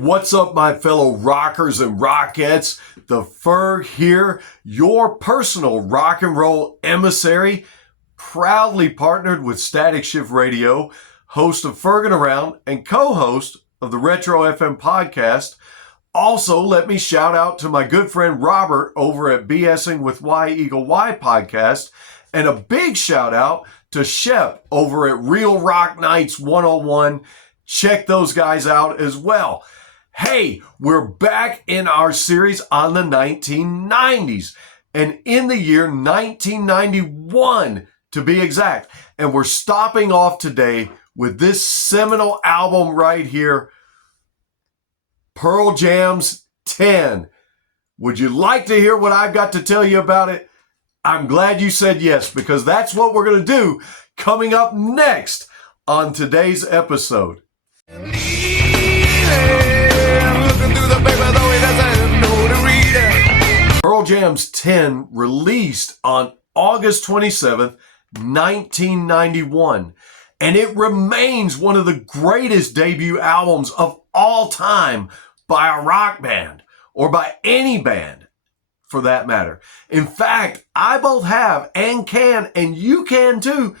what's up, my fellow rockers and rockettes? The Ferg here, your personal rock and roll emissary, proudly partnered with Static Shift Radio, host of Fergin' Around and co-host of the Retro FM podcast. Also, let me shout out to my good friend Robert over at ingWithY-Eagle-Y podcast, and a big shout out to Shep over at Real Rock Nights 101. Check those guys out as well. Hey, we're back in our series on the 1990s, and in the year 1991 to be exact. And we're stopping off today with this seminal album right here, Pearl Jam's 10. Would you like to hear what I've got to tell you about it? I'm glad you said yes, because that's what we're going to do coming up next on today's episode. Pearl Jam's 10 released on August 27th, 1991, and it remains one of the greatest debut albums of all time by a rock band, or by any band for that matter. In fact, I both have and can, and you can too,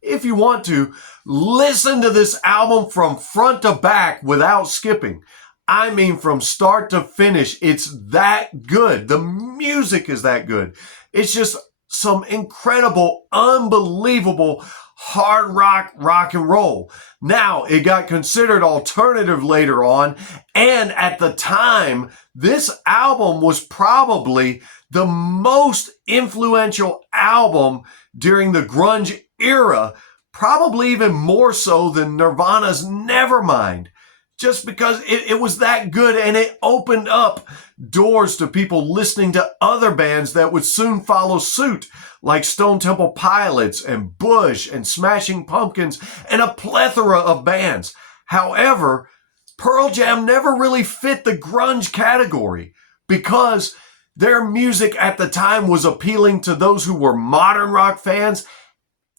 if you want to, listen to this album from front to back without skipping. I mean, from start to finish, it's that good. The music is that good. It's just some incredible, unbelievable hard rock and roll. Now, it got considered alternative later on, and at the time, this album was probably the most influential album during the grunge era, probably even more so than Nirvana's Nevermind, just because it was that good, and it opened up doors to people listening to other bands that would soon follow suit, like Stone Temple Pilots and Bush and Smashing Pumpkins and a plethora of bands. However, Pearl Jam never really fit the grunge category because their music at the time was appealing to those who were modern rock fans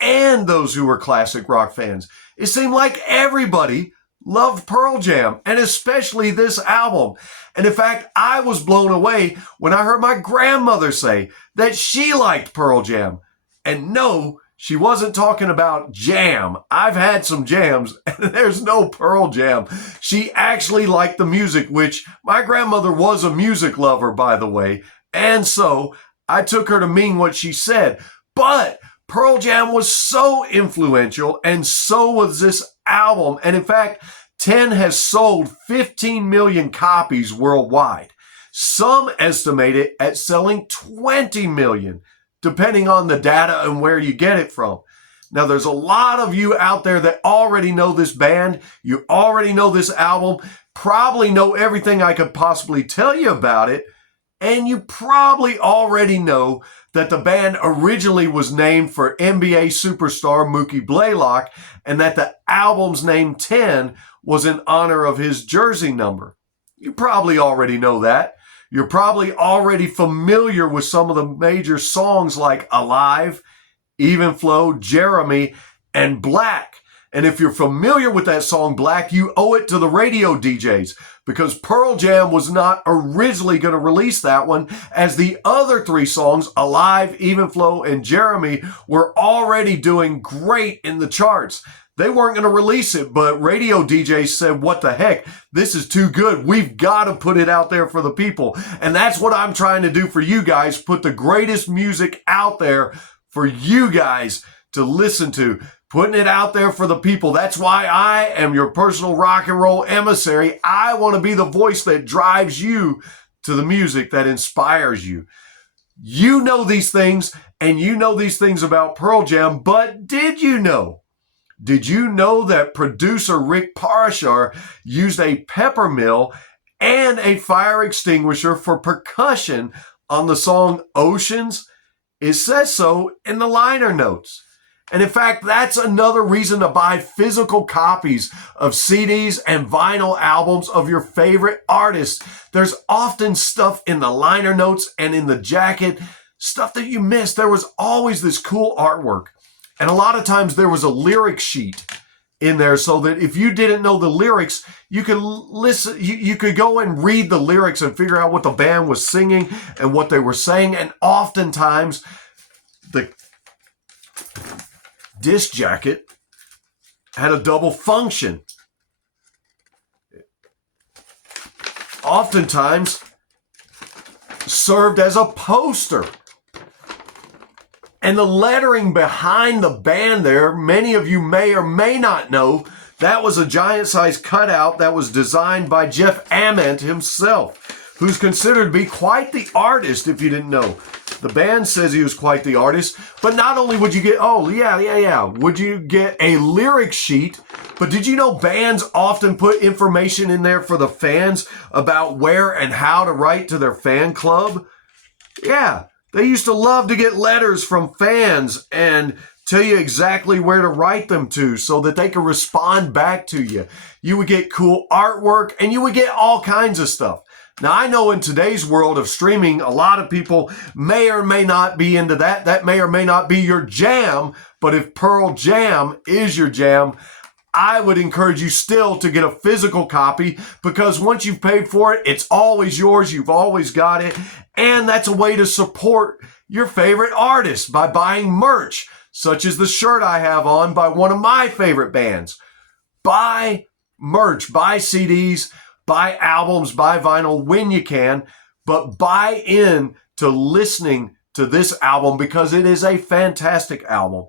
and those who were classic rock fans. It seemed like everybody loved Pearl Jam, and especially this album. And in fact, I was blown away when I heard my grandmother say that she liked Pearl Jam. And no, she wasn't talking about jam. I've had some jams, and there's no Pearl Jam. She actually liked the music, which my grandmother was a music lover, by the way. And so I took her to mean what she said. But Pearl Jam was so influential, and so was this album. And in fact, 10 has sold 15 million copies worldwide. Some estimate it at selling 20 million, depending on the data and where you get it from. Now, there's a lot of you out there that already know this band. You already know this album, probably know everything I could possibly tell you about it. And you probably already know that the band originally was named for NBA superstar Mookie Blaylock, and that the album's name 10 was in honor of his jersey number. You probably already know that. You're probably already familiar with some of the major songs like Alive, Even Flow, Jeremy, and Black. And if you're familiar with that song Black, you owe it to the radio DJs, because Pearl Jam was not originally going to release that one, as the other three songs, Alive, Even Flow, and Jeremy, were already doing great in the charts. They weren't going to release it, but radio DJs said, what the heck, this is too good. We've got to put it out there for the people. And that's what I'm trying to do for you guys, put the greatest music out there for you guys to listen to. Putting it out there for the people. That's why I am your personal rock and roll emissary. I want to be the voice that drives you to the music that inspires you. You know these things, and you know these things about Pearl Jam, but did you know? Did you know that producer Rick Parashar used a pepper mill and a fire extinguisher for percussion on the song Oceans? It says so in the liner notes. And in fact, that's another reason to buy physical copies of CDs and vinyl albums of your favorite artists. There's often stuff in the liner notes and in the jacket, stuff that you missed. There was always this cool artwork. And a lot of times there was a lyric sheet in there so that if you didn't know the lyrics, you could listen, you could go and read the lyrics and figure out what the band was singing and what they were saying. And oftentimes the disc jacket had a double function. Oftentimes served as a poster. And the lettering behind the band there, many of you may or may not know, that was a giant size cutout that was designed by Jeff Ament himself, who's considered to be quite the artist, if you didn't know. The band says he was quite the artist, but not only would you get, would you get a lyric sheet, but did you know bands often put information in there for the fans about where and how to write to their fan club? Yeah, they used to love to get letters from fans and tell you exactly where to write them to so that they could respond back to you. You would get cool artwork and you would get all kinds of stuff. Now, I know in today's world of streaming, a lot of people may or may not be into that. That may or may not be your jam. But if Pearl Jam is your jam, I would encourage you still to get a physical copy, because once you've paid for it, it's always yours. You've always got it. And that's a way to support your favorite artist by buying merch, such as the shirt I have on by one of my favorite bands. Buy merch, buy CDs, buy albums, buy vinyl when you can, but buy in to listening to this album because it is a fantastic album.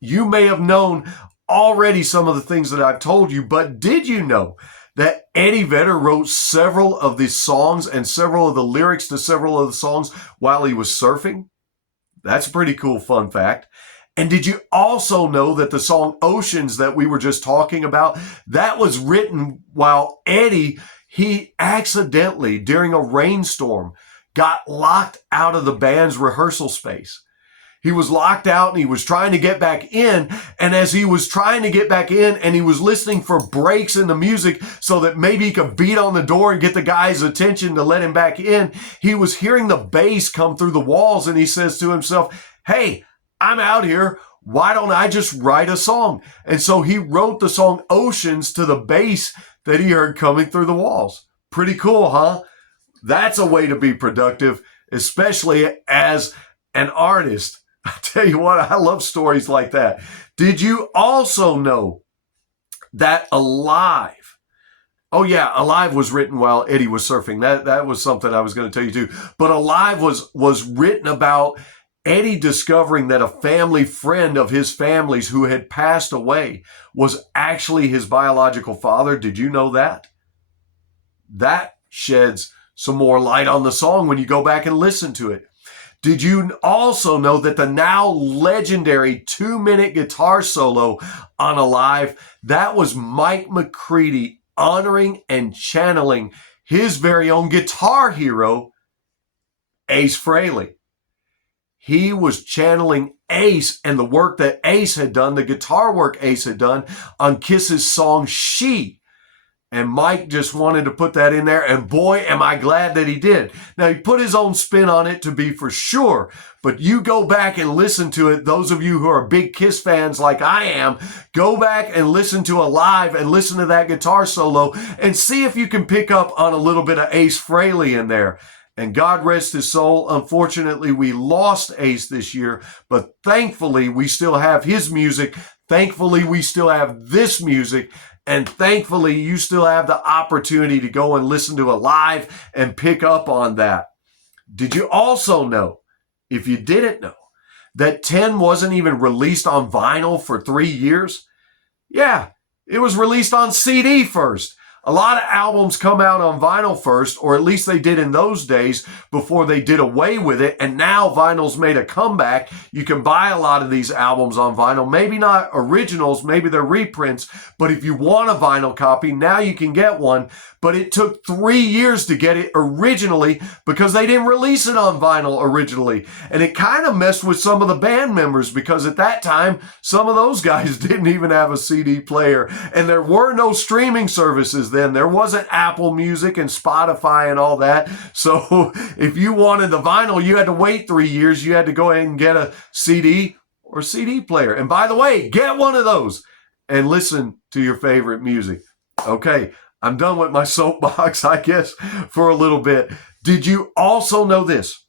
You may have known already some of the things that I've told you, but did you know that Eddie Vedder wrote several of the songs and several of the lyrics to several of the songs while he was surfing? That's a pretty cool fun fact. And did you also know that the song Oceans that we were just talking about, that was written while Eddie, he accidentally, during a rainstorm, got locked out of the band's rehearsal space. He was locked out and he was trying to get back in. And as he was trying to get back in and he was listening for breaks in the music so that maybe he could beat on the door and get the guy's attention to let him back in, he was hearing the bass come through the walls and he says to himself, "Hey, I'm out here. Why don't I just write a song?" And so he wrote the song Oceans to the bass that he heard coming through the walls. Pretty cool, huh? That's a way to be productive, especially as an artist. I tell you what, I love stories like that. Did you also know that Alive? Oh yeah, Alive was written while Eddie was surfing. That was something I was going to tell you too. But Alive was written about Eddie discovering that a family friend of his family's who had passed away was actually his biological father. Did you know that? That sheds some more light on the song when you go back and listen to it. Did you also know that the now legendary 2-minute guitar solo on Alive, that was Mike McCready honoring and channeling his very own guitar hero, Ace Frehley. He was channeling Ace and the work that Ace had done, the guitar work Ace had done on Kiss's song She. And Mike just wanted to put that in there, and boy, am I glad that he did. Now, he put his own spin on it to be for sure, but you go back and listen to it. Those of you who are big Kiss fans like I am, go back and listen to Alive and listen to that guitar solo and see if you can pick up on a little bit of Ace Frehley in there. And God rest his soul. Unfortunately, we lost Ace this year, but thankfully, we still have his music. Thankfully, we still have this music. And thankfully, you still have the opportunity to go and listen to Alive and pick up on that. Did you also know, if you didn't know, that 10 wasn't even released on vinyl for 3 years? Yeah, it was released on CD first. A lot of albums come out on vinyl first, or at least they did in those days before they did away with it. And now vinyl's made a comeback. You can buy a lot of these albums on vinyl. Maybe not originals, maybe they're reprints. But if you want a vinyl copy, now you can get one. But it took 3 years to get it originally because they didn't release it on vinyl originally. And it kind of messed with some of the band members because at that time, some of those guys didn't even have a CD player. And there were no streaming services then. There wasn't Apple Music and Spotify and all that. So if you wanted the vinyl, you had to wait 3 years. You had to go ahead and get a CD or CD player. And by the way, get one of those and listen to your favorite music. Okay, I'm done with my soapbox, I guess, for a little bit. Did you also know this?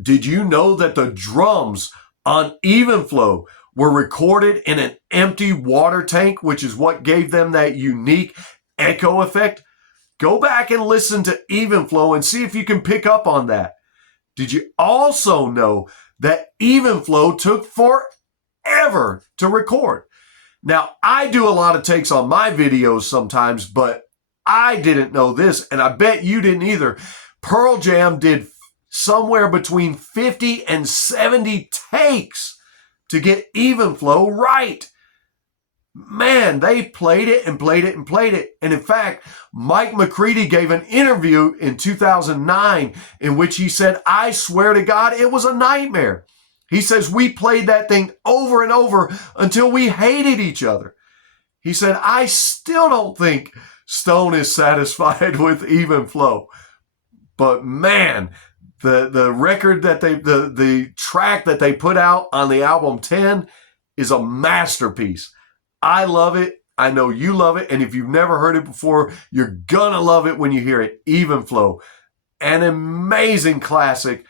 Did you know that the drums on Even Flow were recorded in an empty water tank, which is what gave them that unique echo effect? Go back and listen to Even Flow and see if you can pick up on that. Did you also know that Even Flow took forever to record? Now, I do a lot of takes on my videos sometimes, but I didn't know this, and I bet you didn't either. Pearl Jam did somewhere between 50 and 70 takes to get Even Flow right. Man, they played it and played it and played it. And in fact, Mike McCready gave an interview in 2009 in which he said, I swear to God, it was a nightmare. He says, we played that thing over and over until we hated each other. He said, I still don't think Stone is satisfied with Even Flow. But man, the record that the track that they put out on the album 10 is a masterpiece. I love it. I know you love it. And if you've never heard it before, you're gonna love it when you hear it. Even Flow. An amazing classic.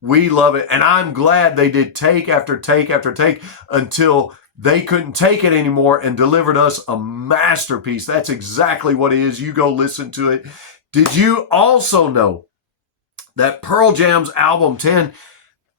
We love it. And I'm glad they did take after take after take until they couldn't take it anymore and delivered us a masterpiece. That's exactly what it is. You go listen to it. Did you also know that Pearl Jam's album 10,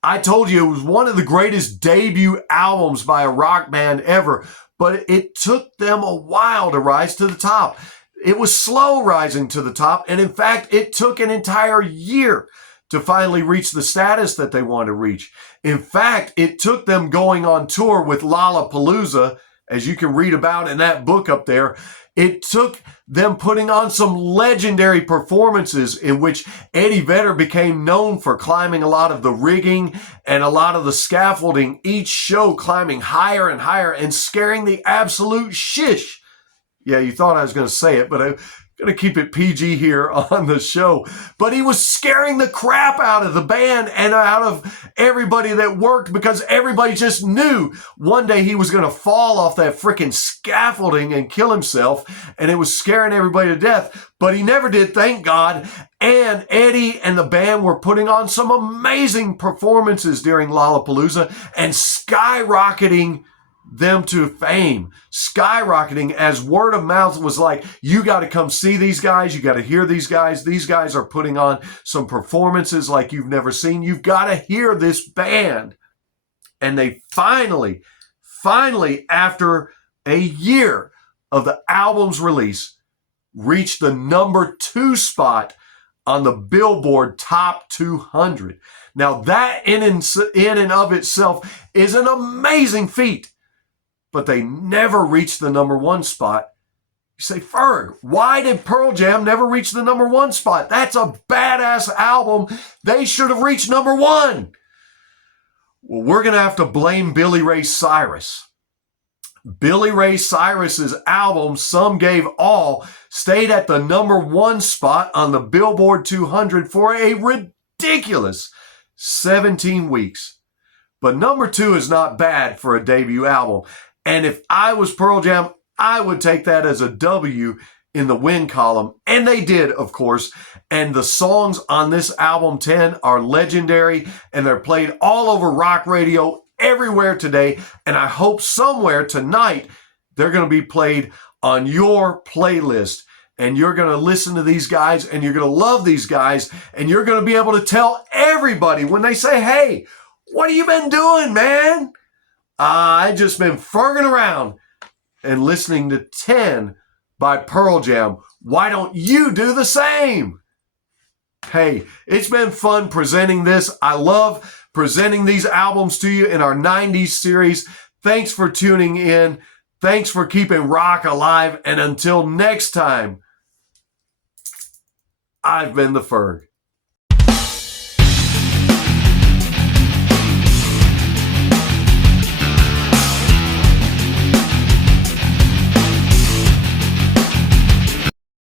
I told you it was one of the greatest debut albums by a rock band ever, but it took them a while to rise to the top. It was slow rising to the top, and in fact, it took an entire year to finally reach the status that they wanted to reach. In fact, it took them going on tour with Lollapalooza, as you can read about in that book up there. It took them putting on some legendary performances in which Eddie Vedder became known for climbing a lot of the rigging and a lot of the scaffolding, each show climbing higher and higher and scaring the absolute shish. Yeah, you thought I was going to say it, but I'm going to keep it PG here on the show. But he was scaring the crap out of the band and out of everybody that worked because everybody just knew one day he was going to fall off that freaking scaffolding and kill himself. And it was scaring everybody to death. But he never did, thank God. And Eddie and the band were putting on some amazing performances during Lollapalooza and skyrocketing them to fame, skyrocketing as word of mouth was like, you got to come see these guys. You got to hear these guys. These guys are putting on some performances like you've never seen. You've got to hear this band. And they finally, after a year of the album's release, reached the number 2 spot on the Billboard Top 200. Now that in and of itself is an amazing feat. But they never reached the number 1 spot. You say, Ferg, why did Pearl Jam never reach the number 1 spot? That's a badass album. They should have reached number 1. Well, we're going to have to blame Billy Ray Cyrus. Billy Ray Cyrus's album, Some Gave All, stayed at the number 1 spot on the Billboard 200 for a ridiculous 17 weeks. But number 2 is not bad for a debut album. And if I was Pearl Jam, I would take that as a W in the win column. And they did, of course. And the songs on this album 10 are legendary. And they're played all over rock radio everywhere today. And I hope somewhere tonight they're going to be played on your playlist. And you're going to listen to these guys. And you're going to love these guys. And you're going to be able to tell everybody when they say, hey, what have you been doing, man? I just been ferging around and listening to 10 by Pearl Jam. Why don't you do the same? Hey, it's been fun presenting this. I love presenting these albums to you in our 90s series. Thanks for tuning in. Thanks for keeping rock alive. And until next time, I've been the Ferg.